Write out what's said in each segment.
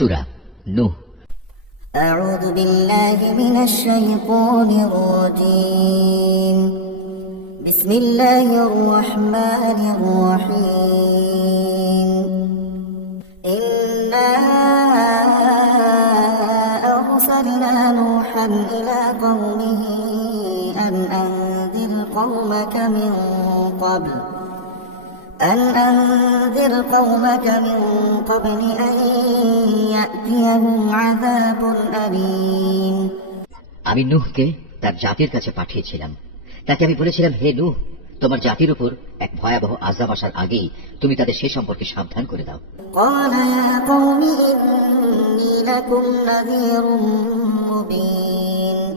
সূরা নূহ। أعوذ بالله من الشيطان الرجيم بسم الله الرحمن الرحيم إنا أرسلنا نوحا إلى قومه أن أنذر قومك من قبل أن يأتيهم عذاب أليم। আমি নূহকে তার জাতির কাছে পাঠিয়েছিলাম। তাকে আমি বলেছিলাম, হে নূহ, তোমার জাতির উপর এক ভয়াবহ আযাব আসার আগেই তুমি তাদের সে সম্পর্কে সাবধান করে দাও। قال يا قوم إني لكم نذير مبين।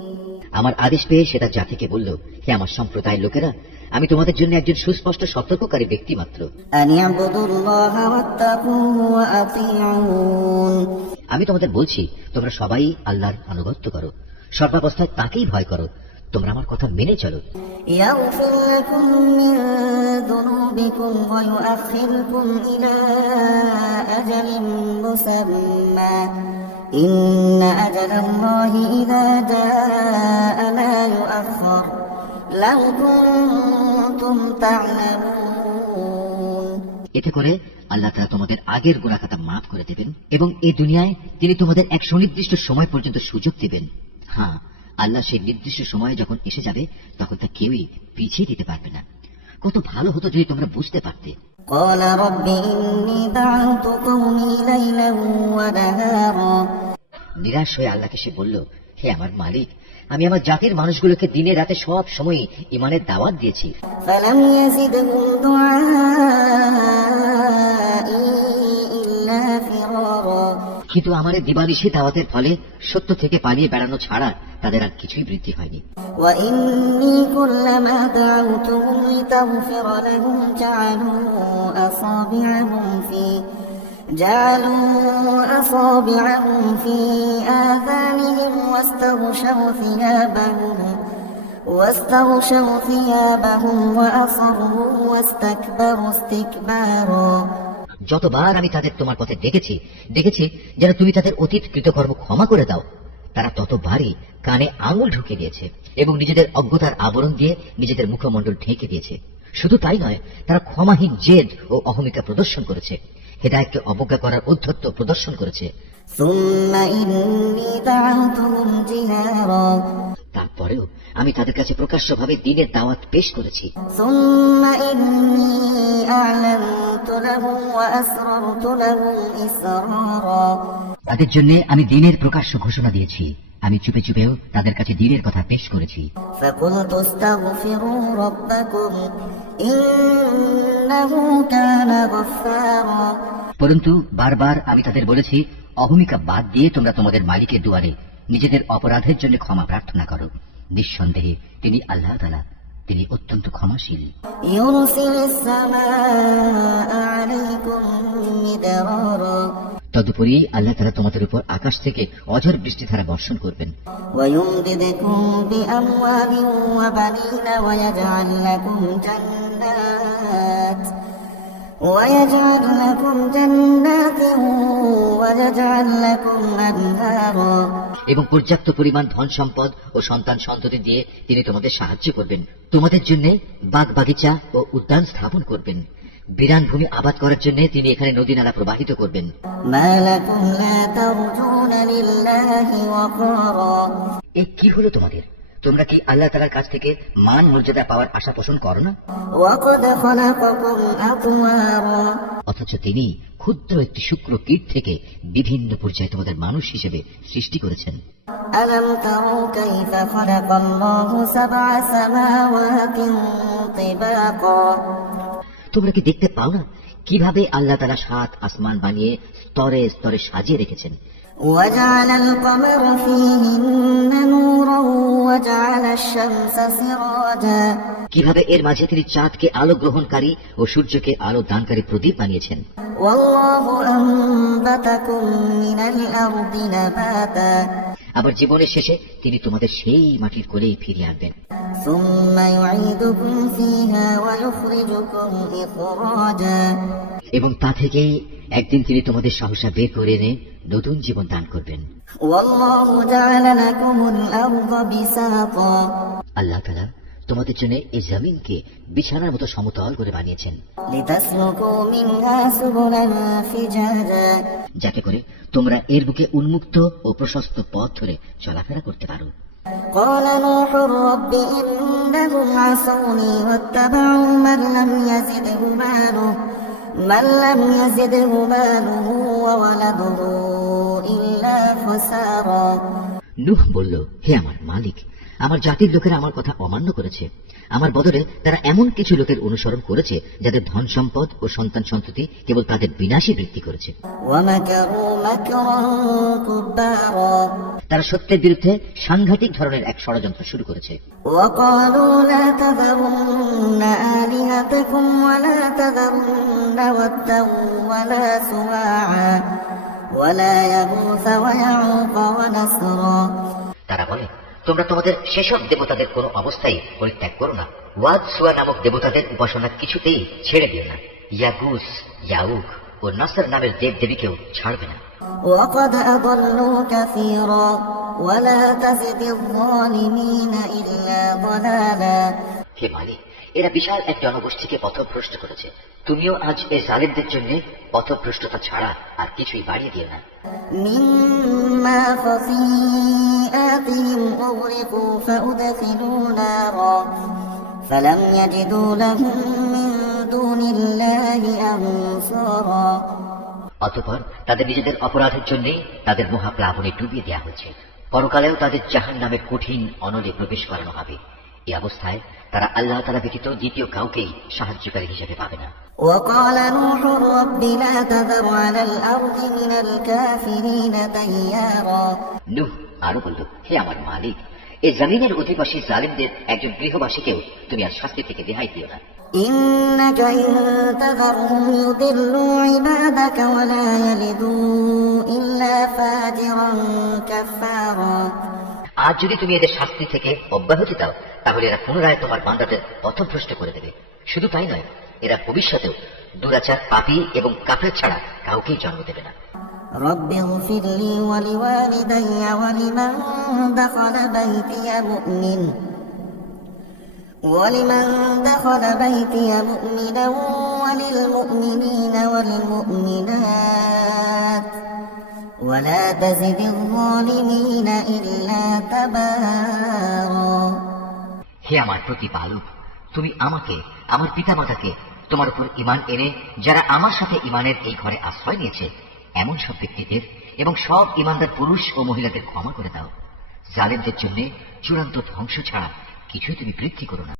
আমার আদেশ পেয়ে সে তার জাতিকে বলল, হে আমার সম্প্রদায়ের লোকেরা, আমি তোমাদের জন্য একজন সুস্পষ্ট সতর্ককারী ব্যক্তি মাত্র। أن اعبدوا الله واتقوه وأطيعون। আমি তোমাদের বলছি, তোমরা সবাই আল্লাহর আনুগত্য করো, সর্বাবস্থায় তাকেই ভয় করো, তোমরা আমার কথা মেনে চলো। يغفر لكم من ذنوبكم ويؤخركم إلى أجل مسمى إن أجل الله إذا جاء لا يؤخر لو كنتم تعلمون। এতে করে আল্লাহ তাআলা তোমাদের আগের গুনাহ খাতা মাফ করে দেবেন এবং এই দুনিয়ায় তিনি তোমাদের এক সুনির্দিষ্ট সময় পর্যন্ত সুযোগ দিবেন। হ্যাঁ, আল্লাহ সেই নির্দিষ্ট সময় যখন এসে যাবে তখন তা কেউই পিছিয়ে দিতে পারবে না। কত ভালো হতো যদি তোমরা বুঝতে পারতে। قال رب إني دعوت قومي ليلا ونهارا। নিরাশ হয়ে আল্লাহকে সে বলল, হে আমার মালিক, আমি আমার জাতির মানুষগুলোকে দিনে রাতে সব সময় ইমানের দাওয়াত দিয়েছি। فلم يزدهم دعائي إلا فرارا। কিন্তু আমার দিবানিশি দাওয়াতের ফলে সত্য থেকে পালিয়ে বেড়ানো ছাড়া তাদের আর কিছুই বৃদ্ধি হয়নি। وإني كلما دعوتهم لتغفر لهم جعلوا أصابعهم في آذانهم واستغشوا ثيابهم وأصروا واستكبروا استكبارا। যতবার আমি তাদের তোমার পথে দেখেছি যেন তুমি তাদের অতীত কৃতকর্ম ক্ষমা করে দাও, তারা ততবারই কানে আঙুল ঢুকে দিয়েছে এবং নিজেদের অজ্ঞতার আবরণ দিয়ে নিজেদের মুখমণ্ডল ঢেকে দিয়েছে। শুধু তাই নয়, তারা ক্ষমাহীন জেদ ও অহমিকা প্রদর্শন করেছে, হেদায়েতকে অবজ্ঞা করার উদ্ধত্ত প্রদর্শন করেছে। তারপরেও আমি তাদের কাছে প্রকাশ্যভাবে দ্বীনের দাওয়াত পেশ করেছি। তাদের জন্য আমি দ্বীনের প্রকাশ্য ঘোষণা দিয়েছি, আমি চুপে চুপেও তাদের কাছে দ্বীনের কথা পেশ করেছি। পরন্তু বারবার আমি তাদের বলেছি, অহমিকা বাদ দিয়ে তোমরা তোমাদের মালিকের দুয়ারে নিজেদের অপরাধের জন্য ক্ষমা প্রার্থনা করো। নিঃসন্দেহে তিনি আল্লাহ তাআলা, তিনি অত্যন্ত ক্ষমাশীল। তদুপরি আল্লাহ তাআলা তোমাদের উপর আকাশ থেকে অঝোর বৃষ্টিধারা বর্ষণ করবেন। এবং পর্যাপ্ত পরিমাণ ধন সম্পদ ও সন্তান সন্ততি দিয়ে তিনি তোমাদের সাহায্য করবেন। তোমাদের জন্য বাগ বাগিচা ও উদ্যান স্থাপন করবেন। বিরান ভূমি আবাদ করার জন্য তিনি এখানে নদী নালা প্রবাহিত করবেন। এ কি হলো তোমাদের? তোমরা কি আল্লাহ তাআলার কাছ থেকে মান মর্যাদা পাওয়ার আশা পোষণ করো না? অথচ তিনি ক্ষুদ্র একটি শুক্র কীট থেকে বিভিন্ন পর্যায়ে তোমাদের মানুষ হিসেবে সৃষ্টি করেছেন। ألم تروا كيف خلق الله سبع سماوات طباقا। তোমরা কি দেখতে পাও না কিভাবে আল্লাহ তাআলা 7 আসমান বানিয়ে স্তরে স্তরে সাজিয়ে রেখেছেন। وجعل القمر فيهن نورا وجعل الشمس سراجا। কিভাবে এর মাঝে তিনি চাঁদকে আলো গ্রহণকারী ও সূর্যকে আলো দানকারী প্রদীপ বানিয়েছেন। والله أنبتكم من الأرض نباتا। আবার জীবনের শেষে তিনি তোমাদের সেই মাটির কোলেই ফিরিয়ে আনবেন। ثم يعيدكم فيها ويخرجكم إخراجا এবং তা থেকেই একদিন তিনি তোমাদের সহসা বের করে এনে নতুন জীবন দান করবেন। والله جعل لكم الأرض بساطا আল্লাহ তাআলা তোমাদের জন্য এই জমিনকে বিছানার মতো সমতল করে বানিয়েছেন, لتسلكوا منها سبلا فجاجا যাতে করে তোমরা এর বুকে উন্মুক্ত ও প্রশস্ত পথ ধরে চলাফেরা করতে পারো। قال نوح رب إنهم عصوني واتبعوا من لم يزده ماله وولده إلا خسارا নূহ বলল, হে আমার মালিক, আমার জাতির লোকেরা আমার কথা অমান্য করেছে। আমার বদলে তারা এমন কিছু লোকের অনুসরণ করেছে যাদের ধন সম্পদ ও সন্তান সন্ততি কেবল তাদের বিনাশী বৃদ্ধি করেছে। ومكروا مكرا كبارا তারা সত্যের বিরুদ্ধে সাংঘাতিক ধরনের এক ষড়যন্ত্র শুরু করেছে। وقالوا لا تذرن آلهتكم ولا تذرن ودا ولا سواعا ولا يغوث ويعوق ونسرا তারা বলে, তোমরা তোমাদের সেসব দেবতাদের কোনো অবস্থায় পরিত্যাগ করো না। ওয়াদ সুয়া নামক দেবতাদের উপাসনা কিছুতেই ছেড়ে দিও না। ইয়াগুস, ইয়াউক ও নাসর নামের দেব দেবীকেও ছাড়বে না। وقد أضلوا كثيرا ولا تزد الظالمين إلا ضلالا হে মালিক, এরা বিশাল এক জনগোষ্ঠীকে পথভ্রষ্ট করেছে। তুমিও আজ এই জালেমদের জন্য পথভ্রষ্টতা ছাড়া আর কিছুই বাড়িয়ে দিও না। مما خطيئاتهم أغرقوا فأدخلوا نارا فلم يجدوا لهم من دون الله أنصارا অতঃপর তাদের নিজেদের অপরাধের জন্যই তাদের মহাপ্লাবনে ডুবিয়ে দেওয়া হয়েছে। পরকালেও তাদের জাহান্নামের কঠিন অনলে প্রবেশ করানো হবে। এই অবস্থায় তারা আল্লাহ তাআলা ব্যতীত দ্বিতীয় কাউকেই সাহায্যকারী হিসেবে পাবে না। وقال نوح رب لا تذر على الأرض من الكافرين ديارا নূহ আরো বলল, হে আমার মালিক, এই জমিনের অধিবাসী জালিমদের একজন গৃহবাসীকেও তুমি আর শাস্তি থেকে রেহাই দিও না। إنك إن تذرهم يضلوا عبادك ولا يلدوا إلا فاجرا كفارا আজ যদি তুমি এদের শাস্তি থেকে অব্যাহতি দাও, তাহলে এরা পুনরায় তোমার বান্দাদের পথভ্রষ্ট করে দেবে। শুধু তাই নয়, এরা ভবিষ্যতেও দুরাচার, পাপী এবং কাফের ছাড়া কাউকেই জন্ম দেবে না। رب اغفر لي ولوالدي ولمن دخل بيتي مؤمنا وللمؤمنين والمؤمنات ولا تزد الظالمين إلا تبارا হে আমার প্রতিপালক, তুমি আমাকে, আমার পিতামাতাকে তোমার উপর ঈমান এনে যারা আমার সাথে ঈমানের এই ঘরে আশ্রয় নিয়েছে এমন সব ব্যক্তিদের এবং সব ঈমানদার পুরুষ ও মহিলাদের ক্ষমা করে দাও। জালেমদের জন্য চূড়ান্ত ধ্বংস ছাড়া কিছুই তুমি বৃদ্ধি করো না।